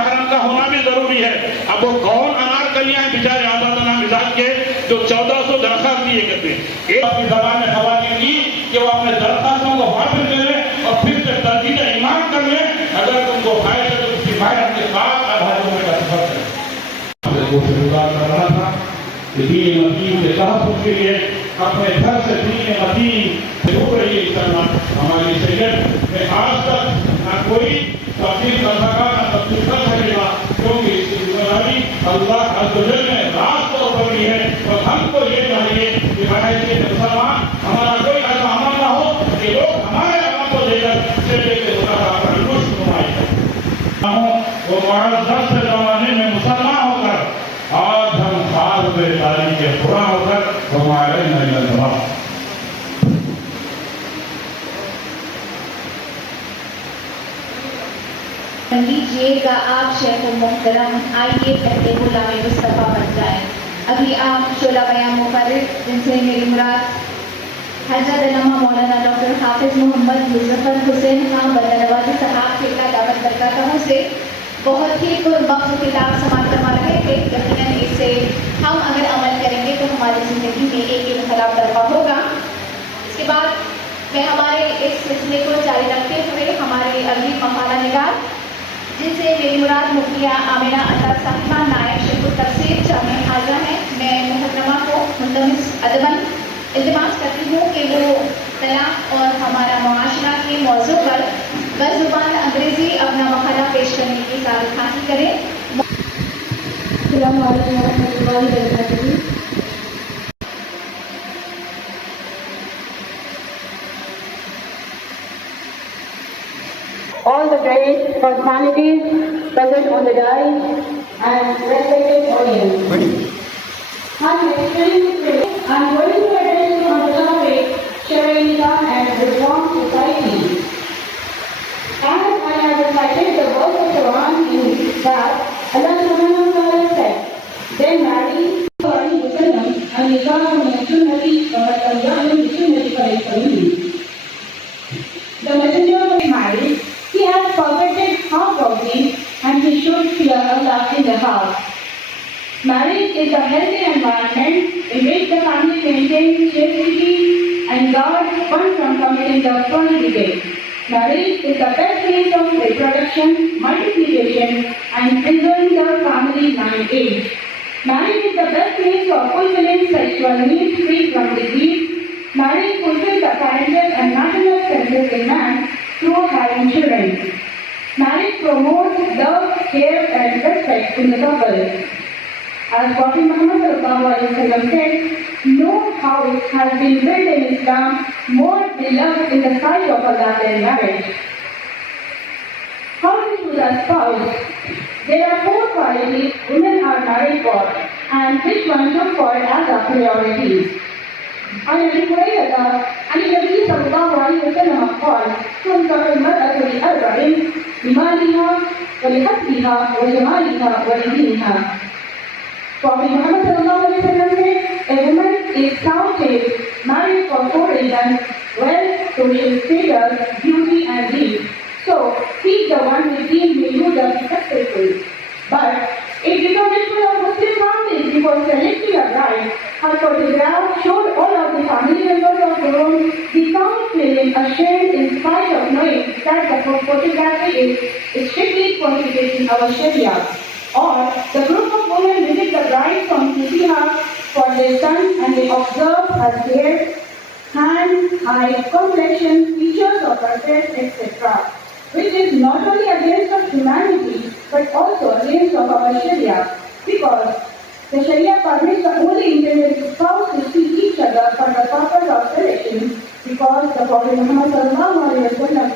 محرم کا ہونا بھی ضروری ہے. اب وہ کون انارکلیاں ہیں بیچارے آزادانہ مزاج کے جو 1400 درخواست دیے کرتے ہیں. ایک اپنی زبان میں خواتین کی کہ وہ اپنے درخواستوں کو واپس لے لیں اور پھر سے تجدید ایمان کر لیں. اگر تم کو خواہش ہے تو اس کی محرم کے ساتھ آدھاروں میں کا سفر کریں. وہ شروعات کر رہا تھا کہ دین مدین کے تحفظ کے لیے اپنے گھر سے دین مدین ضرور رہی کرنا. ہماری شریعت میں آج تک نہ کوئی تبدیل کر سکا نہ تبدیل کر سکے گا کیونکہ اس کی ذمہ داری اللہ عز و جل نے راست طور پر لی ہے. اور ہم کو یہ چاہیے کہ مسلمان ہمارا کوئی ایسا عمل نہ ہو کہ لوگ ہمارے عمل کو دے کر چہرے کے مطابق پر خوش نمائی کریں. وہ معزز سے زمانے میں مسلمان ہو کر آج ہم خاص بے تعلیم کے پورا ہو کر ہمارے نہیں لگا. لیجیے گا آپ شیخ محترم. آئیے پہلے غلام مصطفیٰ بن جائیں. ابھی آپ شعلہ بیان مقرر جن سے میری مراد حضرت علامہ مولانا ڈاکٹر حافظ محمد مظفر حسین خان بندہ نوازی صاحب کے دعوت برکاتہ سے بہت ہی پرمغز کتاب سماعت فرما رہے تھے. یقیناً اس سے ہم اگر عمل کریں گے تو ہماری زندگی میں ایک انقلاب برپا ہوگا. اس کے بعد میں ہمارے اس سلسلے کو جاری رکھتے ہوئے ہمارے اگلی مقالہ نگار جن سے میری مراد مفتیہ آمنہ عطا صاحبہ نائب شیخ التفسیر جامعہ حاضرہ ہیں. میں محترمہ کو ملتمس ادباً التماس کرتی ہوں کہ وہ طلاق اور ہمارا معاشرہ کے موضوع پر بزبان انگریزی اپنا مقالہ پیش کرنے کی سعادت حاصل کریں. السلام علیکم ورحمۃ اللہ وبرکاتہ. All the great personalities present on the dais and respected audience. I'm going to address you on the topic Sharia and Reform Society. As I have recited the verse of Quran in that Allah subhanahu wa ta'ala said, then marry and nikah min sunnati wa man lam ya'lam bi sunnati falaysa minni. The messenger was married. He has perfected half of these and he should fear Allah in the house. Marriage is a healthy environment in which the family maintains chastity and guards one from committing the profligate. Marriage is the best means of reproduction, multiplication and preserving the family lineage. Marriage is the best means of fulfilling sexual needs free from disease. Marriage fulfills the parental and maternal senses in man through having children. Marriage promotes love, care and respect in the couple. As Prophet Muhammad said, no house has been built in Islam more beloved in the sight of Allah than marriage. How to choose a spouse? There are 4 qualities women are married for, and which one to for as a priority. عن ابي هريره عن النبي صلى الله عليه وسلم قال: تنكح المراه لاربع: لمالها ولحسبها وجمالها ولدينها. Prophet Muhammad sallallahu alaihi wasallam said, a woman is counted married for 4 reasons: wealth, social status, beauty and deed. So, seek the one with deen may you the successful. But it becomes for a Muslim family before selecting a bride. Her photograph showed all of the family members of the room, without feeling ashamed in spite of knowing that the photography is strictly prohibited in our Sharia. Or the group of women visit the bride from Fatiha for their son and they observe her hair, hand, height, complexion, features of her face, etc. Which is not only against of humanity but also against of our Sharia, because the Sharia permits the only intended spouse to see each other for the purpose of selection, because the Prophet Muhammad sallallahu alaihi wasallam